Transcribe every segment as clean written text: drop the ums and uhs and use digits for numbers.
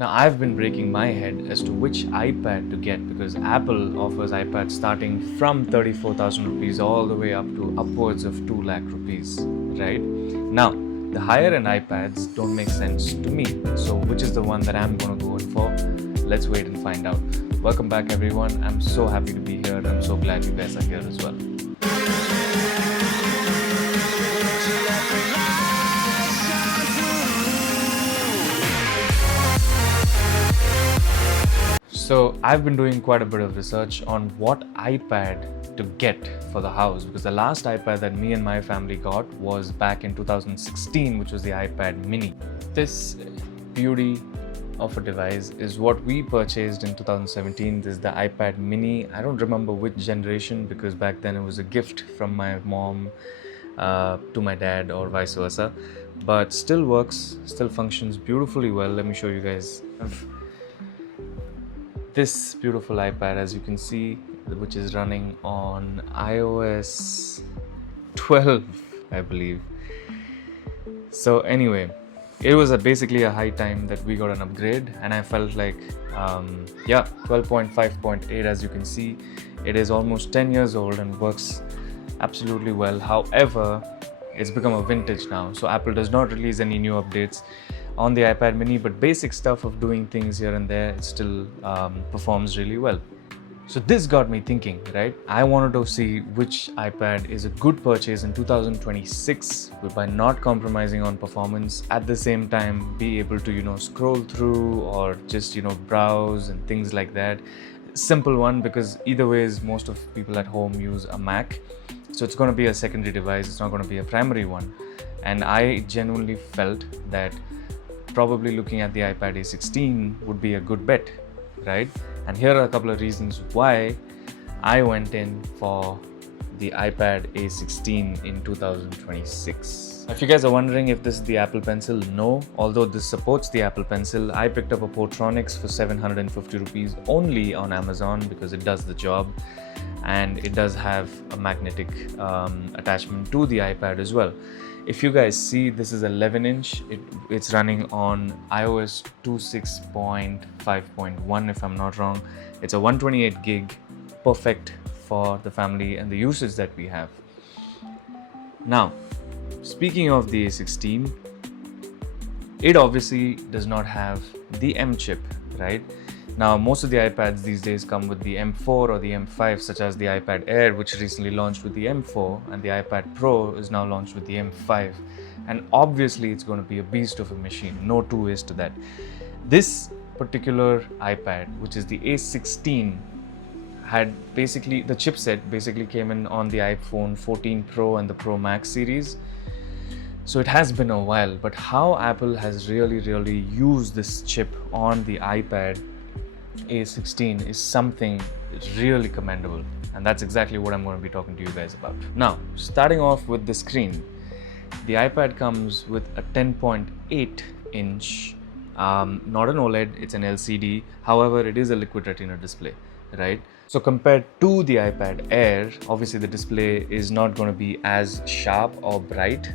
Now, I've been breaking my head as to which iPad to get because Apple offers iPads starting from 34,000 rupees all the way up to upwards of 2 lakh rupees, right? Now, the higher end iPads don't make sense to me. So, which is the one that I'm going to go in for? Let's wait and find out. Welcome back, everyone. I'm so happy to be here and I'm so glad you guys are here as well. So I've been doing quite a bit of research on what iPad to get for the house because the last iPad that me and my family got was back in 2016, which was the iPad mini. This beauty of a device is what we purchased in 2017. This is the iPad mini. I don't remember which generation because back then it was a gift from my mom to my dad or vice versa, but still works, still functions beautifully well. Let me show you guys this beautiful iPad, as you can see, which is running on iOS 12, I believe. So anyway, it was basically a high time that we got an upgrade, and I felt like 12.5.8, as you can see, it is almost 10 years old and works absolutely well. However, it's become a vintage now, so Apple does not release any new updates on the iPad mini, but basic stuff of doing things here and there, it still performs really well. So this got me thinking, right? I wanted to see which iPad is a good purchase in 2026 by not compromising on performance, at the same time be able to scroll through or just browse and things like that. Simple one, because either ways most of people at home use a Mac, so it's going to be a secondary device, it's not going to be a primary one. And I genuinely felt that probably looking at the iPad A16 would be a good bet, right? And here are a couple of reasons why I went in for the iPad A16 in 2026. If you guys are wondering if this is the Apple Pencil, no. Although this supports the Apple Pencil, I picked up a Portronics for 750 rupees only on Amazon because it does the job, and it does have a magnetic attachment to the iPad as well. If you guys see, this is 11-inch. It's running on iOS 26.5.1 if I'm not wrong. It's a 128 gig, perfect for the family and the usage that we have. Now, speaking of the A16, it obviously does not have the M chip, right? Now, most of the iPads these days come with the M4 or the M5, such as the iPad Air, which recently launched with the M4, and the iPad Pro is now launched with the M5. And obviously, it's going to be a beast of a machine. No two ways to that. This particular iPad, which is the A16, had basically the chipset basically came in on the iPhone 14 Pro and the Pro Max series. So it has been a while, but how Apple has really used this chip on the iPad A16 is something really commendable, and that's exactly what I'm going to be talking to you guys about. Now, starting off with the screen, the iPad comes with a 10.8 inch, not an OLED, it's an LCD. However, it is a liquid retina display, right? So compared to the iPad Air, obviously the display is not going to be as sharp or bright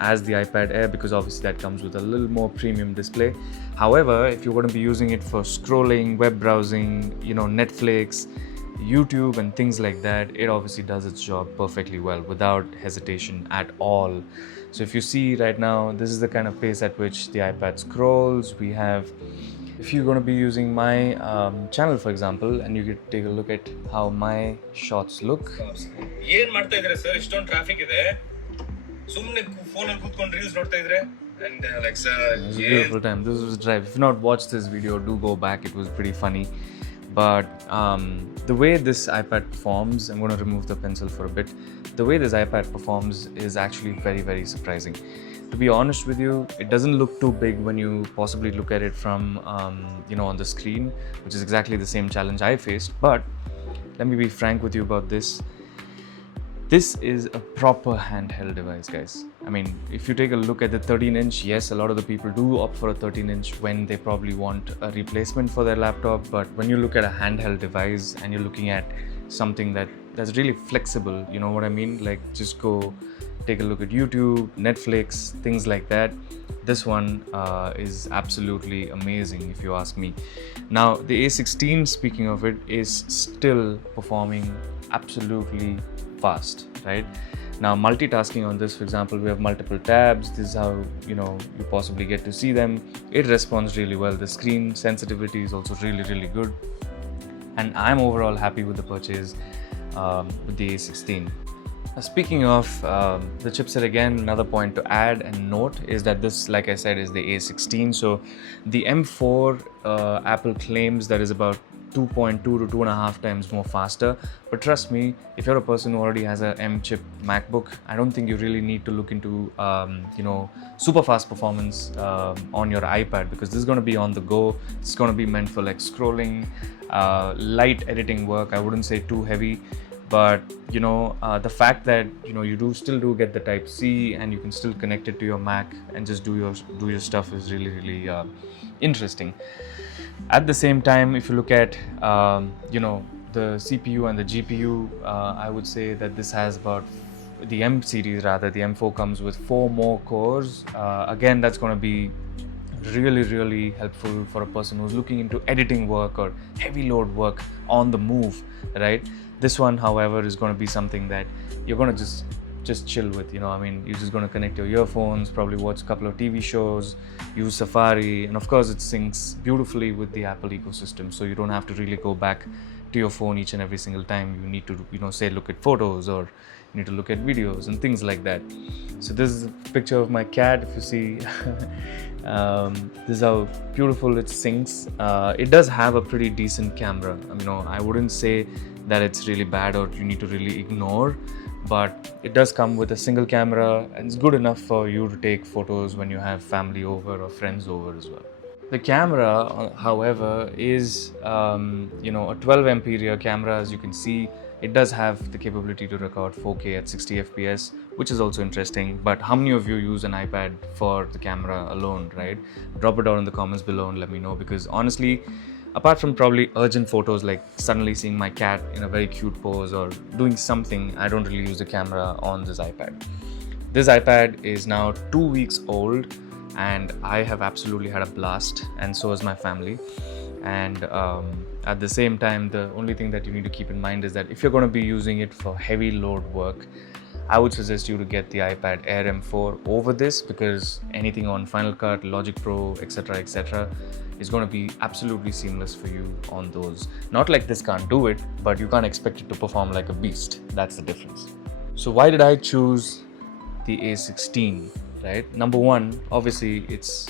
as the iPad Air, because obviously that comes with a little more premium display. However, if you're going to be using it for scrolling, web browsing, Netflix, YouTube and things like that, it obviously does its job perfectly well without hesitation at all. So if you see right now, this is the kind of pace at which the iPad scrolls. We have, if you're going to be using my channel, for example, and you could take a look at how my shots look. It's a beautiful time. This was Drive. If you've not watched this video, do go back. It was pretty funny. But the way this iPad performs, I'm going to remove the pencil for a bit. The way this iPad performs is actually very surprising. To be honest with you, it doesn't look too big when you possibly look at it from on the screen, which is exactly the same challenge I faced. But let me be frank with you about this. This is a proper handheld device, guys. I mean, if you take a look at the 13-inch, yes, a lot of the people do opt for a 13-inch when they probably want a replacement for their laptop. But when you look at a handheld device and you're looking at something that that's really flexible. You know what I mean? Like, just go take a look at YouTube, Netflix, things like that. This one is absolutely amazing if you ask me. Now the A16, speaking of it, is still performing absolutely fast, right? Now multitasking on this, for example, we have multiple tabs. This is how you possibly get to see them. It responds really well. The screen sensitivity is also really good, and I'm overall happy with the purchase with the A16. Speaking of the chipset, again, another point to add and note is that this, like I said, is the A16. So the M4, Apple claims that is about 2.2 to 2.5 times more faster. But trust me, if you're a person who already has a M chip MacBook, I don't think you really need to look into super fast performance on your iPad, because this is going to be on the go. It's going to be meant for like scrolling, light editing work. I wouldn't say too heavy. But the fact that you still do get the Type C, and you can still connect it to your Mac and just do your stuff is really interesting. At the same time, if you look at the CPU and the GPU, I would say that this has about the M series, rather the M4 comes with 4 more cores. Again, that's going to be really helpful for a person who's looking into editing work or heavy load work on the move, right? This one, however, is going to be something that you're going to just chill with. You're just going to connect your earphones, probably watch a couple of TV shows, use Safari, and of course it syncs beautifully with the Apple ecosystem, so you don't have to really go back to your phone each and every single time you need to say look at photos, or you need to look at videos and things like that. So this is a picture of my cat, if you see. This is how beautiful it syncs. It does have a pretty decent camera. I wouldn't say that it's really bad or you need to really ignore, but it does come with a single camera, and it's good enough for you to take photos when you have family over or friends over as well. The camera, however, is a 12 MP rear camera. As you can see, it does have the capability to record 4K at 60 FPS, which is also interesting. But how many of you use an iPad for the camera alone, right? Drop it down in the comments below and let me know, because honestly, apart from probably urgent photos like suddenly seeing my cat in a very cute pose or doing something, I don't really use the camera on this iPad. This iPad is now 2 weeks old, and I have absolutely had a blast, and so has my family. And at the same time, the only thing that you need to keep in mind is that if you're going to be using it for heavy load work, I would suggest you to get the iPad Air M4 over this, because anything on Final Cut, Logic Pro, etc. is going to be absolutely seamless for you on those. Not like this can't do it, but you can't expect it to perform like a beast. That's the difference. So why did I choose the A16, right? Number one, obviously it's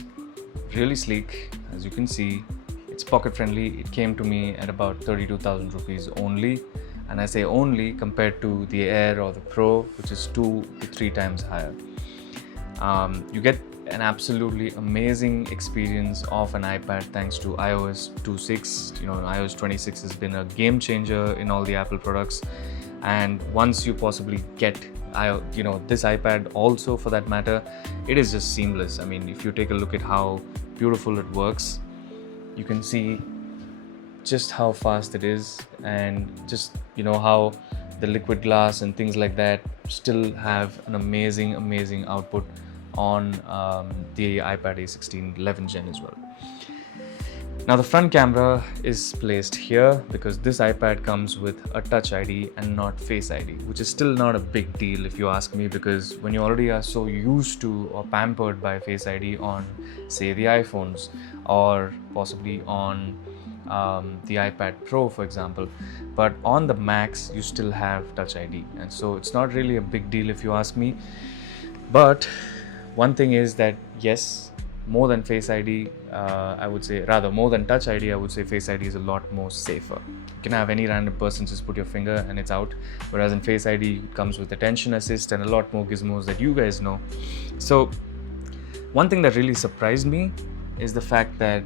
really sleek. As you can see, it's pocket friendly. It came to me at about 32,000 rupees only. And I say only compared to the Air or the Pro, which is 2 to 3 times higher. You get an absolutely amazing experience of an iPad thanks to iOS 2.6. iOS 26 has been a game changer in all the Apple products. And once you possibly get this iPad also, for that matter, it is just seamless. If you take a look at how beautiful it works, you can see just how fast it is, and just how the liquid glass and things like that still have an amazing output on the iPad A16 11th gen as well. Now the front camera is placed here because this iPad comes with a Touch ID and not Face ID, which is still not a big deal if you ask me, because when you already are so used to or pampered by Face ID on, say, the iPhones or possibly on the iPad Pro, for example, but on the Macs you still have Touch ID, and so it's not really a big deal if you ask me. But one thing is that yes, more than Face ID, I would say, rather more than Touch ID, I would say Face ID is a lot more safer. You can have any random person just put your finger and it's out, whereas in Face ID it comes with attention assist and a lot more gizmos that you guys know. So one thing that really surprised me is the fact that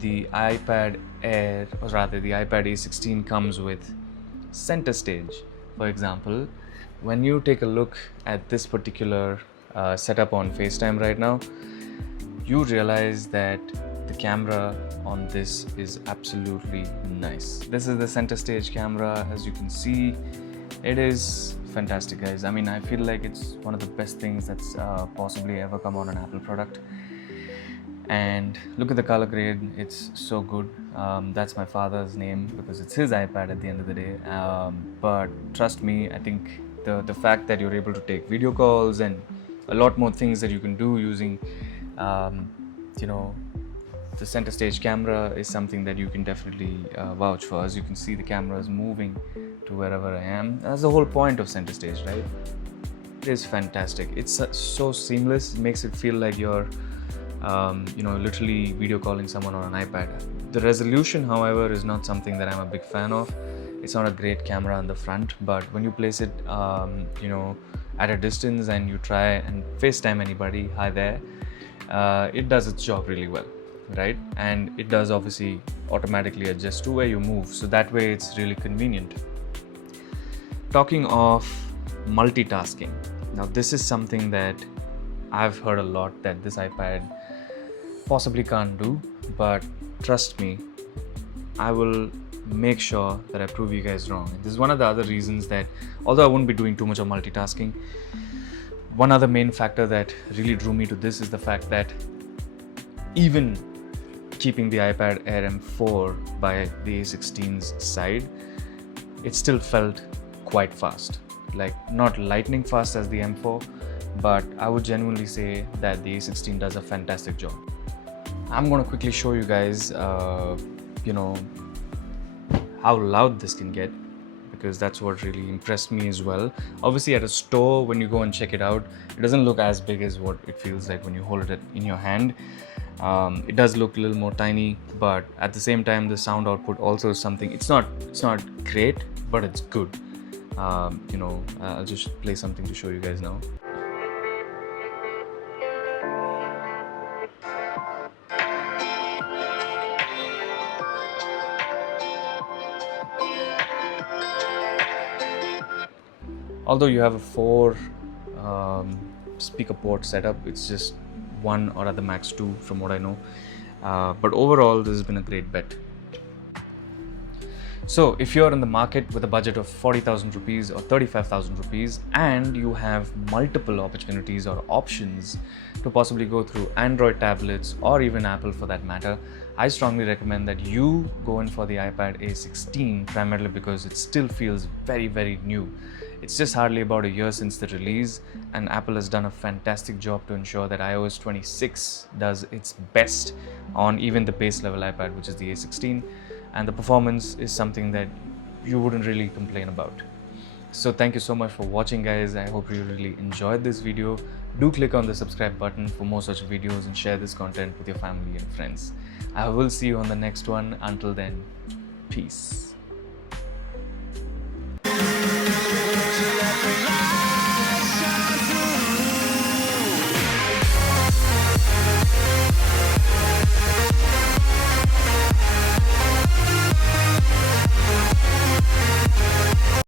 the iPad Air, or rather the iPad A16, comes with center stage. For example, when you take a look at this particular setup on FaceTime right now, you realize that the camera on this is absolutely nice. This is the center stage camera, as you can see, It is fantastic, guys. I mean, I feel like it's one of the best things that's possibly ever come on an Apple product. And look at the color grade, it's so good. That's my father's name because it's his iPad at the end of the day. But trust me, I think the fact that you're able to take video calls and a lot more things that you can do using you know, the center stage camera is something that you can definitely vouch for. As you can see, the camera is moving to wherever I am. That's the whole point of center stage, right? It is fantastic. It's so seamless. It makes it feel like you're literally video calling someone on an iPad. The resolution, however, is not something that I'm a big fan of. It's not a great camera on the front, but when you place it at a distance and you try and FaceTime anybody, hi there, it does its job really well, right? And it does obviously automatically adjust to where you move, so that way it's really convenient. Talking of multitasking, now this is something that I've heard a lot that this iPad possibly can't do, but trust me, I will make sure that I prove you guys wrong. This is one of the other reasons that, although I wouldn't be doing too much of multitasking, one other main factor that really drew me to this is the fact that even keeping the iPad Air M4 by the A16's side, it still felt quite fast. Like, not lightning fast as the M4, but I would genuinely say that the A16 does a fantastic job. I'm going to quickly show you guys, how loud this can get, because that's what really impressed me as well. Obviously, at a store, when you go and check it out, it doesn't look as big as what it feels like when you hold it in your hand. It does look a little more tiny, but at the same time, the sound output also is something. It's not great, but it's good. I'll just play something to show you guys now. Although you have a 4 speaker port setup, it's just 1 or at the max 2 from what I know. But overall, this has been a great bet. So if you're in the market with a budget of 40,000 rupees or 35,000 rupees and you have multiple opportunities or options to possibly go through Android tablets or even Apple for that matter, I strongly recommend that you go in for the iPad A16, primarily because it still feels very, very new. It's just hardly about a year since the release, and Apple has done a fantastic job to ensure that iOS 26 does its best on even the base level iPad, which is the A16, and the performance is something that you wouldn't really complain about. So thank you so much for watching, guys. I hope you really enjoyed this video. Do click on the subscribe button for more such videos and share this content with your family and friends. I will see you on the next one. Until then, peace.